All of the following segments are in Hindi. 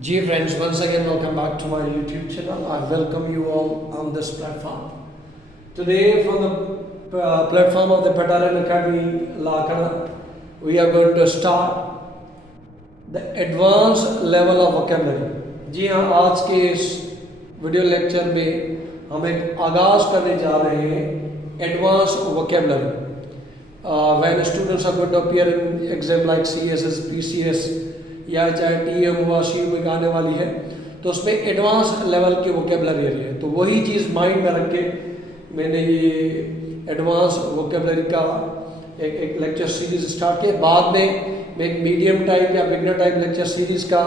Dear friends, once again welcome back to my YouTube channel. I welcome you all on this platform. Today from the platform of the Battalion Academy, Lakana, we are going to start the advanced level of vocabulary. जी हाँ, आज के इस वीडियो लेक्चर में हम एक आगाज़ करने जा रहे हैं advance vocabulary. When students are going to appear in exam like CSS, PCS या चाहे TM हुआ, CUM आने वाली है, तो उसमें एडवांस लेवल की वोकेबलरी है. तो वही चीज़ माइंड में रख के मैंने ये एडवांस वोकेबलरी का एक लेक्चर सीरीज स्टार्ट किया. बाद में मैं एक मीडियम टाइप या बिगनर टाइप लेक्चर सीरीज का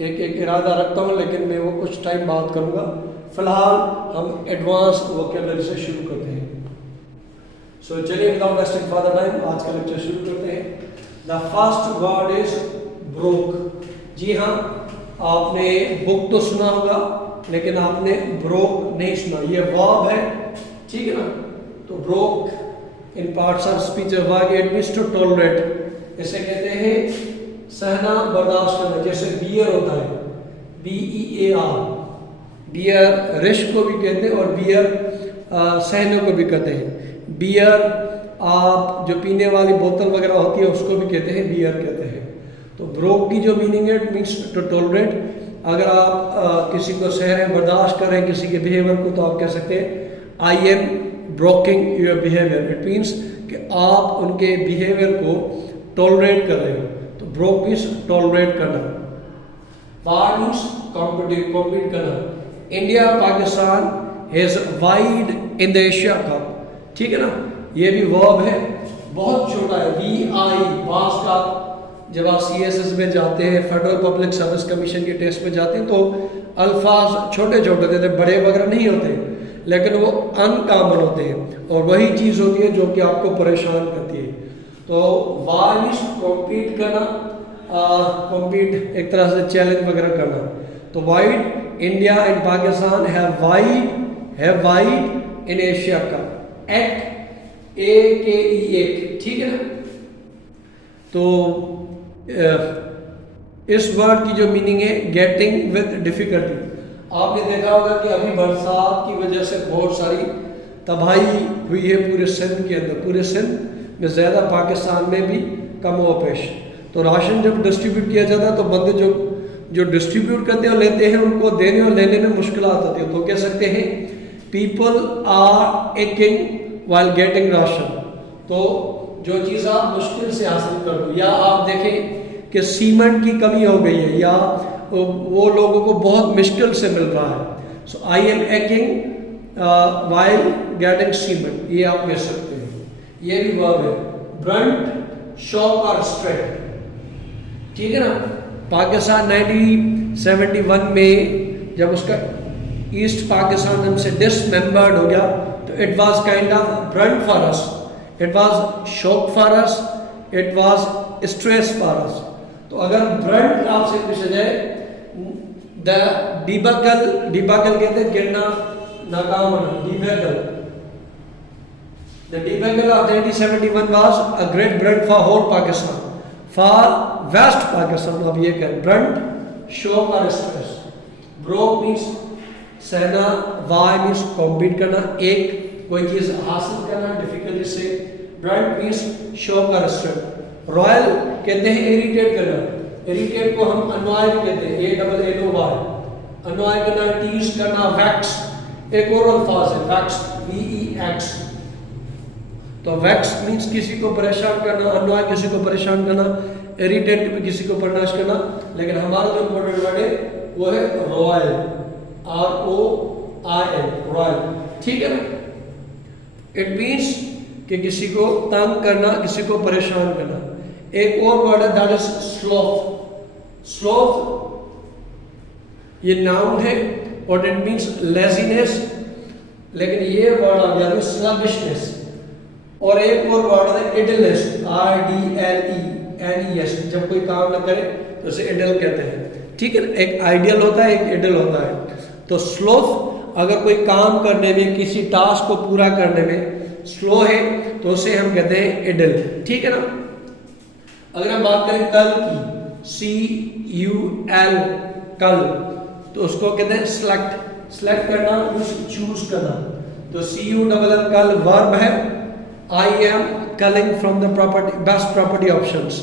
एक इरादा रखता हूँ, लेकिन मैं वो कुछ टाइम बाद करूँगा. फ़िलहाल हम एडवांस वोकेबलरी से शुरू करते हैं. सो चलिए विदाउट वेस्टिंग फर्दर टाइम आज का लेक्चर शुरू करते हैं. The first word is broke. जी हाँ, आपने बुक तो सुना होगा, लेकिन आपने ब्रोक नहीं सुना. ये वर्ब है, ठीक है ना. तो brook in parts of speech verb it means to tolerate. इसे कहते हैं सहना, बर्दाश्त करना. जैसे बियर होता है, BEAR, बियर रिश को भी कहते हैं और बियर सहने को भी कहते हैं. बियर आप जो पीने वाली बोतल वगैरह होती है उसको भी कहते हैं, बियर कहते हैं. तो ब्रोक की जो मीनिंग है इट मीन्स टू टॉलरेट. अगर आप किसी को सह रहे हैं, बर्दाश्त कर रहे हैं किसी के बिहेवियर को, तो आप कह सकते हैं I am broking your behaviour. It means कि आप उनके बिहेवियर को टॉलरेट कर रहे हो. तो ब्रोक मीन्स टॉलरेट करना. पार मीन्स कॉम्पीट करना. India Pakistan has wide in the Asia cup. ठीक है ना. ये भी वर्ब है, बहुत छोटा है. VI पास का. जब आप CSS में जाते हैं, फेडरल पब्लिक सर्विस कमीशन के टेस्ट में जाते हैं, तो अल्फाज छोटे छोटे होते हैं, बड़े वगैरह नहीं होते, लेकिन वो अनकॉमन होते हैं. और वही चीज़ होती है जो कि आपको परेशान करती है. तो वाई मीन्स कॉम्पीट करना, कॉम्पीट एक तरह से चैलेंज वगैरह करना. तो wide India and Pakistan have wide in Asia का. एक्ट AKE एक, ठीक है ना. तो इस वर्ड की जो मीनिंग है गेटिंग विद डिफिकल्टी. आपने देखा होगा कि अभी बरसात की वजह से बहुत सारी तबाही हुई है पूरे सिंध के अंदर. पूरे सिंध में ज़्यादा, पाकिस्तान में भी कम व पेश. तो राशन जब डिस्ट्रीब्यूट किया जाता है तो बंदे जो डिस्ट्रीब्यूट करते हैं और लेते हैं, उनको देने और लेने में मुश्किल आती है. तो कह सकते हैं people are aching while getting ration. तो जो चीज़ आप मुश्किल से हासिल कर दो, या आप देखें कि सीमेंट की कमी हो गई है, या वो लोगों को बहुत मुश्किल से मिल रहा है. So I am aching while getting cement, ये आप कह सकते हैं. ये भी वर्ब है. ब्रंट, शॉक और स्ट्रेट. ठीक है ना. पाकिस्तान 1971 में जब उसका ईस्ट पाकिस्तान हमसे डिसमेंबर्ड हो गया, तो it was kind of Brunt for us, it was shock for us, it was stress for us. तो अगर ब्रंट आपसे पूछा जाए, द डिबेकल कहते हैं गिरना, नाकाम होना. Debacle, the debacle of 1971 was a great brunt for whole Pakistan, for West Pakistan. अब ये कह ब्रंट, शॉक और स्ट्रेस. ब्रोक मीन्स सहना, वाई मीन्स कॉम्पीट करना, एक कोई चीज़ हासिल करना डिफिकल्टी से. ब्रंट मीन्स शॉक और स्ट्रेस. रॉयल कहते हैं इरिटेट करना. इरिटेट को हम अनॉय भी कहते हैं, ANNOY. अनॉय करना, टीज करना. वैक्स एक और अल्फाज है, वैक्स, VEX. तो वैक्स मीन्स किसी को परेशान करना, अनॉय किसी को परेशान करना, इरिटेट किसी को बर्दाश्त करना. लेकिन हमारा जो इम्पोर्टेंट वर्ड है वो है रॉयल, ROYL, रॉयल. ठीक है ना. इट मीन्स कि किसी को तंग करना, किसी को परेशान करना. एक और वर्ड है दैट इज स्लोथ. स्लोथ ये नाउन है और इट मीन्स लेजीनेस, लेकिन ये वर्ड आ गया स्लबिशनेस. और एक और वर्ड है इडलनेस, IDLENES. जब कोई काम ना करे तो उसे इडल कहते हैं. ठीक है. एक आइडियल होता है, एक इडल होता है. तो स्लोथ अगर कोई काम करने में, किसी टास्क को पूरा करने में स्लो है, तो उसे हम कहते हैं इडल. ठीक है ना. अगर हम बात करें कल की, CUL कल, तो उसको कहते हैं सेलेक्ट। सेलेक्ट करना मीन्स चूज करना। तो CULL कल वर्ब है। I am culling from the best property options.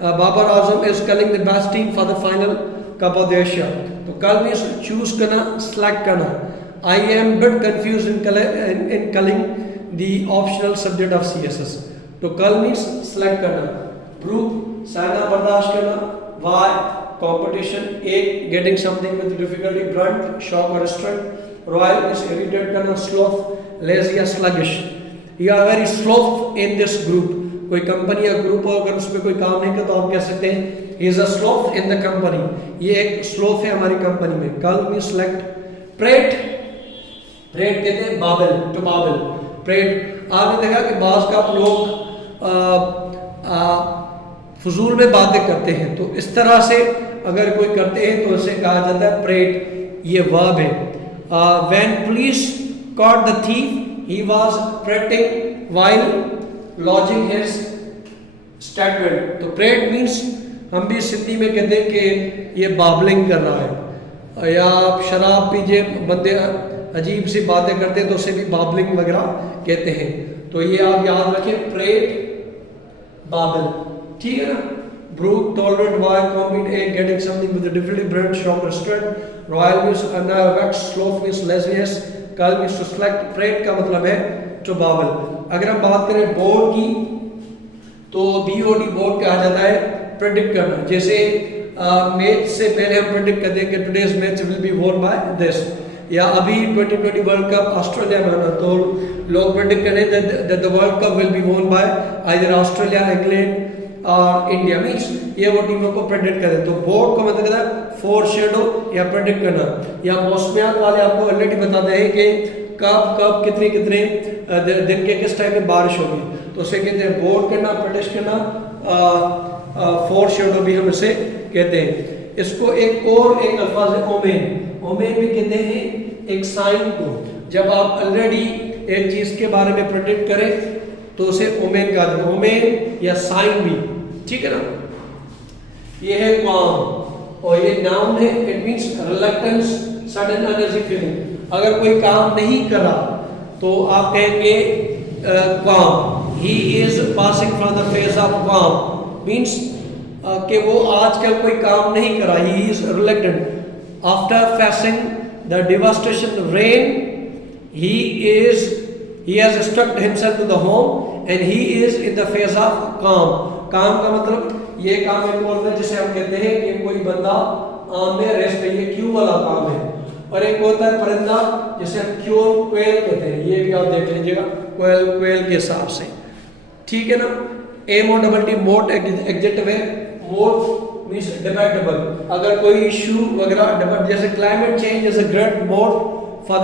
Babar Azam is culling the best team for the final Cup of Asia. तो कल मीन्स चूज करना, सेलेक्ट करना। I am bit confused in culling the optional subject of CSS. तो कल मीन्स सेलेक्ट करना। प्रूफ सहना बर्दाश्त करना। Why competition, एक getting something with difficulty, brunt shock or strength, royal is irritate करना, sloth lazy या sluggish, you are very sloth in this group। कोई कंपनी या ग्रुप हो अगर उसमें कोई काम नहीं करता तो आप कह सकते हैं he is a sloth in the company, ये एक sloth है हमारी कंपनी में। कल में select। प्रेट, प्रेट कहते हैं बाबल, टू बाबल, प्रेट। आपने देखा कि बाज का लोग फजूल में बातें करते हैं, तो इस तरह से अगर कोई करते हैं तो उसे कहा जाता है प्रेट, ये वर्ब है। When police caught the thief, he was prating while lodging his statement। तो प्रेट मीन्स हम भी सिंधी में कहते हैं कि ये बाबलिंग कर रहा है, या आप शराब पीजिए, बंदे अजीब सी बातें करते हैं तो उसे भी बाबलिंग वगैरह कहते हैं। तो ये आप याद रखें, प्रेट बाबल, ठीक है ना। Brook tolerate why compete a getting something with differently bread shock restaurant, royal means unvex, sloth means laziness, cull means to select, prate का मतलब है टू बाबल। अगर हम बात करें बोर्ड की तो BOD बोर्ड कहा जाता है प्रेडिक्ट करना। जैसे मैच से पहले हम प्रेडिक्ट करते हैं कि टुडेज मैच विल बी वोन बाय दिस, या अभी 2020 वर्ल्ड कप ऑस्ट्रेलिया में होना, तो लोग प्रेडिक्ट करें that the world cup will be वोन बाय आइदर ऑस्ट्रेलिया, इंग्लैंड और इंडिया, मींस ये वो टीमों को प्रेडिक्ट करें। तो बोर्ड का मतलब है फोरशैडो या प्रेडिक्ट करना। या मौसमियात वाले आपको ऑलरेडी बताते हैं कि कब कब कितने कितने दिन के किस टाइम में बारिश होगी, तो उसे कहते हैं बोर्ड करना, प्रेडिक्ट करना, फोरशैडो भी हम इसे कहते हैं। इसको एक और एक अल्फाज है ओमेन, ओमेन भी कहते हैं एक साइन को। जब आप ऑलरेडी एक चीज के बारे में प्रेडिक्ट करें तो उसे ओमेन कहा जाता है, ओमेन या साइन भी, ठीक है ना। ये है काम और ये नाउन है, it means reluctance, sudden energy feeling. अगर कोई काम नहीं करा तो आप कहेंगे काम, he is passing from the phase of काम, मींस कि वो आजकल कोई काम नहीं करा, he is reluctant. After facing the devastation rain, he has struck himself to the home and he is in the phase of calm। काम का मतलब ये काम एक और है जिसे हम कहते हैं कि कोई बंदा आम में रेस्ट है, ये क्यों वाला काम है। और एक होता है परिंदा जिसे हम क्यों क्वेल कहते हैं, ये भी आप देख लीजिएगा क्वेल, क्वेल के हिसाब से, ठीक है ना। MOTT मोट एडजेक्टिव है, मोट मींस डिबेटेबल। अगर कोई इशू वगैरह डिबेट, जैसे climate change is a great moot for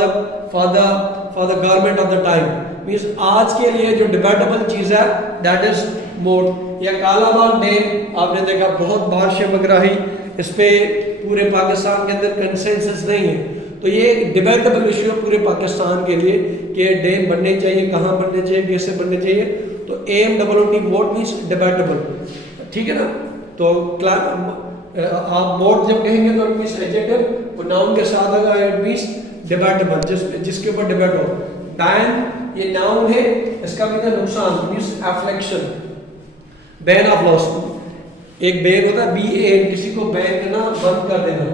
the government of the time, means आज के लिए जो डिबेटेबल चीज है दैट इज मोट। या कालाबाग डैम आपने देखा बहुत बारिशें वगैरह ही, इस पे पूरे पाकिस्तान के अंदर कंसेंसस नहीं है, तो ये एक डिबेटेबल इशू है पूरे पाकिस्तान के लिए कि डैम बनने चाहिए, कहाँ बनने चाहिए, कैसे बनने चाहिए। तो MOTT मोट मींस डिबेटेबल, ठीक है ना। तो आप मोट जब कहेंगे तो इट मींस एडजेक्टिव, वो नाउन के साथ अगर इट मींस डिबेटेबल, जिसके ऊपर डिबेट हो। बैन ये नाउन है, इसका मतलब नुकसान means affliction, ban of loss. एक बैन होता है BAN, किसी को बैन करना, बंद कर देना।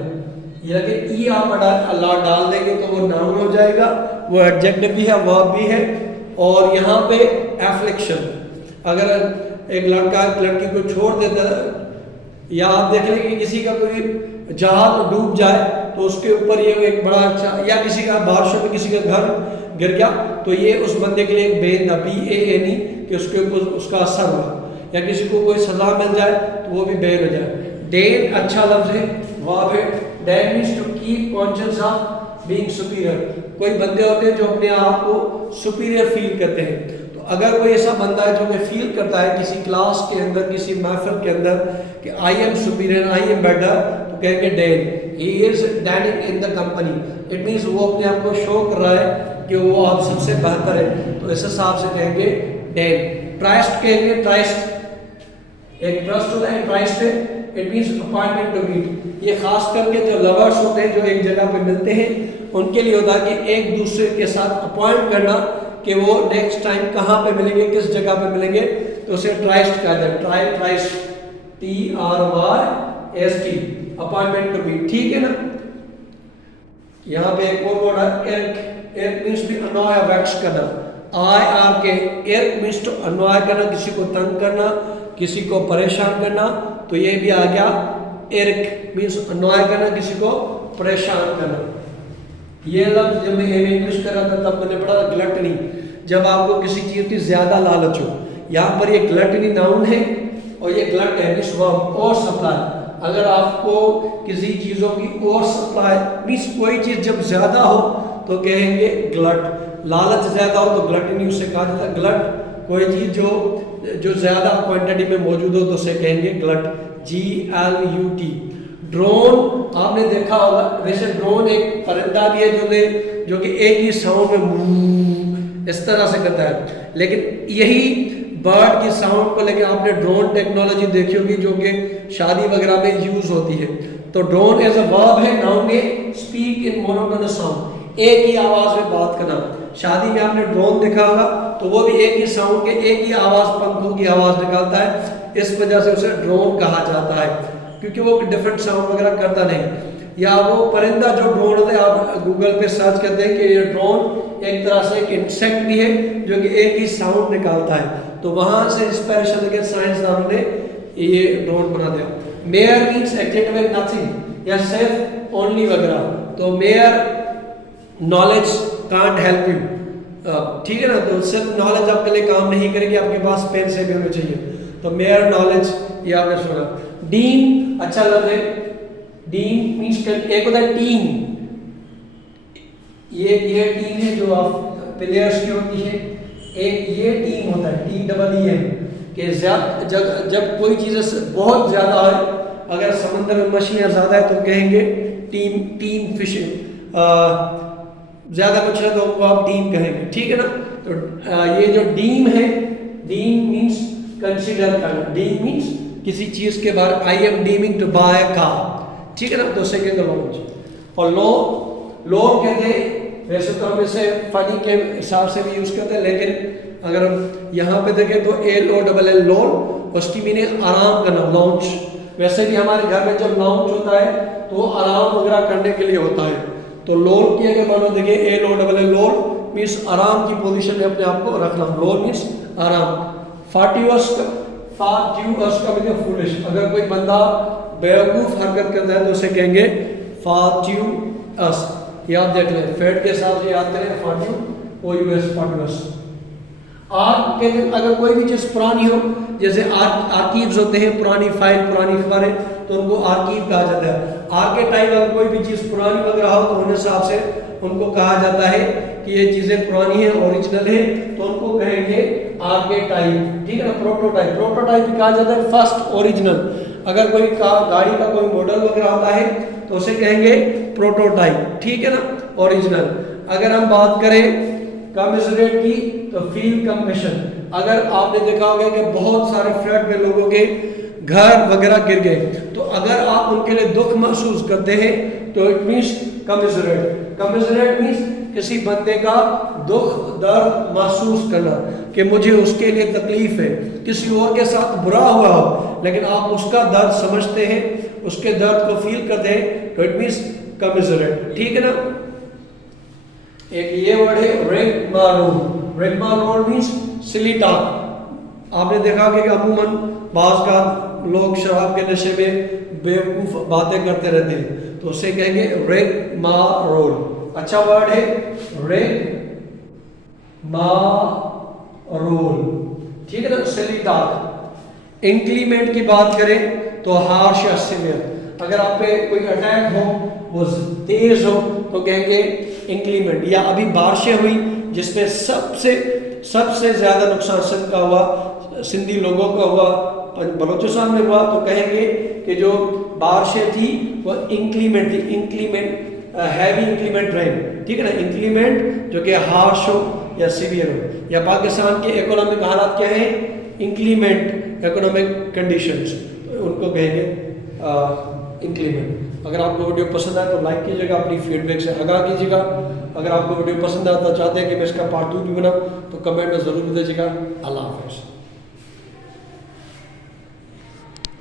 ये अगर ई आप डाल देंगे तो वो नाउन हो जाएगा, वो एडजेक्टिव भी है, वर्ब भी है। और यहाँ पे एफ्लिक्शन, अगर एक लड़का लड़की को छोड़ देता है, या आप देख लें कि किसी का कोई जहाज डूब जाए तो उसके ऊपर ये एक बड़ा अच्छा, या किसी का बारिशों में किसी का घर गिर गया तो ये उस बंदे के लिए एक बेन था, BANE, कि उसके ऊपर उसका असर हुआ। या किसी को कोई सजा मिल जाए तो वो भी बेन हो जाए। डेन अच्छा लफ्ज है, वर्ब है। Deign means to keep conscious of being superior. कोई बंदे होते हैं जो अपने आप को सुपीरियर फील करते हैं, तो अगर कोई ऐसा बंदा है जो मैं फील करता है किसी क्लास के अंदर, किसी महफिल के अंदर कि I am superior, I am better, तो कहेंगे den, he is denning in the company. It means वो अपने आप को शो कर रहा है कि वो आप सबसे बेहतर है, तो इस हिसाब से कहेंगे डेन। ट्राइस्ट कहेंगे, ट्राइस्ट एक ट्रस्ट होता है, ट्राइस्ट है it means appointment to meet. ये खास करके जो लवर्स होते हैं जो एक जगह पे मिलते हैं उनके लिए होता है कि एक दूसरे के साथ अपॉइंट करना कि वो नेक्स्ट टाइम कहाँ पे मिलेंगे, किस जगह पे मिलेंगे, तो उसे ट्राइस्ट कहा जाता है। Tryst TRYST, appointment to meet, ठीक है ना। यहाँ पे एक और वर्ड है एर्क। एर्क मीन्स भी अनॉय, वैक्स करना। IRK, एर्क मीन्स टू अनॉय करना, किसी को तंग करना, किसी को परेशान करना, तो ये भी आ गया एर्क मीन्स अनॉय करना, किसी को परेशान करना। ये लफ्ज जब मैं इंग्लिश कर रहा था तब मैंने पढ़ा ग्लटनी, जब आपको किसी चीज की ज्यादा लालच हो। यहाँ पर ये ग्लटनी नाउन है और ये ग्लट है मीन्स वर्ब और सप्लाई। अगर आपको किसी चीजों की और सप्लाई मीन्स कोई चीज जब ज्यादा हो तो कहेंगे ग्लट। लालच ज्यादा हो तो ग्लटनी उसे कहा जाता है। ग्लट कोई चीज जो ज्यादा क्वांटिटी में मौजूद हो तो उसे कहेंगे ग्लट, GLUT। ड्रोन आपने देखा होगा, वैसे ड्रोन एक परिंदा भी है जो कि एक ही साउंड में इस तरह से करता है, लेकिन यही बर्ड की साउंड को लेकर आपने ड्रोन टेक्नोलॉजी देखी होगी जो कि शादी वगैरह में यूज होती है। तो ड्रोन एज अ वर्ब है, नाउन में स्पीक इन मोनोटोनस साउंड, एक ही आवाज में बात करना। शादी में आपने ड्रोन देखा होगा तो वो भी एक ही साउंड के एक ही आवाज, पंखों की आवाज निकालता है, इस वजह से उसे ड्रोन कहा जाता है क्योंकि वो डिफरेंट साउंड वगैरह करता नहीं। या वो परिंदा जो ड्रोन होता है, आप गूगल पे सर्च करते हैं कि ये ड्रोन एक तरह से एक इंसेक्ट भी है जो कि एक ही साउंड निकालता है, तो वहां से इंस्पिरेशन लेकर साइंसदानों ने ये ड्रोन बना दिया। मेयर मीन्स एडजेक्टिव है नथिंग या सिर्फ ओनली वगैरह, तो mayor knowledge can't help you, ठीक है ना। तो सिर्फ नॉलेज आपके लिए काम नहीं करेगी, आपके पास पेन से भी होना चाहिए। तो मेयर नॉलेज ये आपने सुना। डीन अच्छा लफ्ज है। डीन मीन्स एक होता है टीम, ये टीम है जो आप प्लेयर्स की होती है, एक ये टीम होता है TEEM कि जब कोई चीज़ बहुत ज़्यादा है, अगर समंदर में मछलियाँ ज़्यादा है तो कहेंगे टीम फिशिंग, ज़्यादा मछलियाँ तो उनको आप टीम कहेंगे, ठीक है ना। तो ये जो डीम है, डीम मीन्स कंसीडर करना, डीम मीन्स किसी चीज़ के बारे में, I am deeming to buy a car, ठीक है ना। तो सेकेंड लॉन्च। और लोन कहते हैं, वैसे तो हम इसे फनी के हिसाब से भी यूज़ करते हैं, लेकिन अगर हम यहाँ पे देखें तो LOLL लोन, उसकी मीनिंग आराम करना, लॉन्च। वैसे भी हमारे घर में जब लॉन्च होता है तो वो आराम वगैरह करने के लिए होता है। तो लोन की अगर मानो देखिए LOLL लोन मीन्स आराम की पोजीशन में अपने आप को रखना, लोन मीन्स आराम। फाट्यूअस का मतलब फूलिश, अगर कोई बंदा बेवकूफ़ हरकत करता है तो उसे कहेंगे फाट्यूअस। ये आप देख लें, फेड के हिसाब से याद करें, FATUOUS, फाट्यूअस। अगर कोई भी चीज़ पुरानी हो, जैसे आर्कीव्स होते हैं, पुरानी फाइल, पुरानी खबरें, तो उनको आर्कीव कहा जाता है। आर्केटाइप अगर कोई भी चीज़ पुरानी वगैरह हो तो उन हिसाब से उनको कहा जाता है कि ये चीज़ें पुरानी हैं, ओरिजिनल है, तो उनको कहेंगे आर्केटाइप, ठीक है ना। प्रोटोटाइप भी कहा जाता है फर्स्ट ओरिजिनल। अगर कोई गाड़ी का कोई मॉडल वगैरह होता है तो उसे कहेंगे प्रोटोटाइप, ठीक है ना, ओरिजिनल। अगर हम बात करें कमिसरेट की तो फील कंपैशन। अगर आपने देखा होगा कि बहुत सारे फ्लड में लोगों के घर वगैरह गिर गए, तो अगर आप उनके लिए दुख महसूस करते हैं तो it means commissionerate. Commissionerate means किसी बंदे का दुख दर्द महसूस करना कि मुझे उसके लिए तकलीफ है, किसी और के साथ बुरा हुआ हो लेकिन आप उसका दर्द समझते हैं, उसके दर्द को फील करते हैं, तो इट मीन्स कमिसरेट, ठीक है ना। एक ये वर्ड है रिगमारोल। रिगमारोल मीन्स सिली टॉक। आपने देखा कि अमूमन बाज़ का लोग शराब के नशे में बेवकूफ़ बातें करते रहते हैं, तो उसे कहेंगे रिगमारोल। अच्छा वर्ड है रिगमारोल, ठीक है ना, सिली टॉक। इंक्रीमेंट की बात करें तो हार्श या सीवियर। अगर आप पे कोई अटैक हो, वो तेज हो, तो कहेंगे इंक्रीमेंट। या अभी बारिशें हुई जिसमें सबसे ज्यादा नुकसान सिंध का हुआ, सिंधी लोगों का हुआ, बलोचिस्तान में हुआ, तो कहेंगे कि जो बारिशें थी वो इंक्रीमेंट थी। इंक्रीमेंट हैवी इंक्रीमेंट रेन, ठीक है ना। इंक्रीमेंट जो कि हार्श हो या सीवियर हो। या पाकिस्तान के इकोनॉमिक हालात क्या है, इंक्रीमेंट इकोनॉमिक कंडीशंस, तो उनको कहेंगे इंक्रीमेंट। अगर आपको वीडियो पसंद आए तो लाइक कीजिएगा, अपनी फीडबैक से आगाह कीजिएगा। अगर आपको वीडियो पसंद आता चाहते हैं कि मैं इसका पार्ट 2 भी बनाऊँ तो कमेंट में ज़रूर दीजिएगा। अल्लाह हाफ़िज़।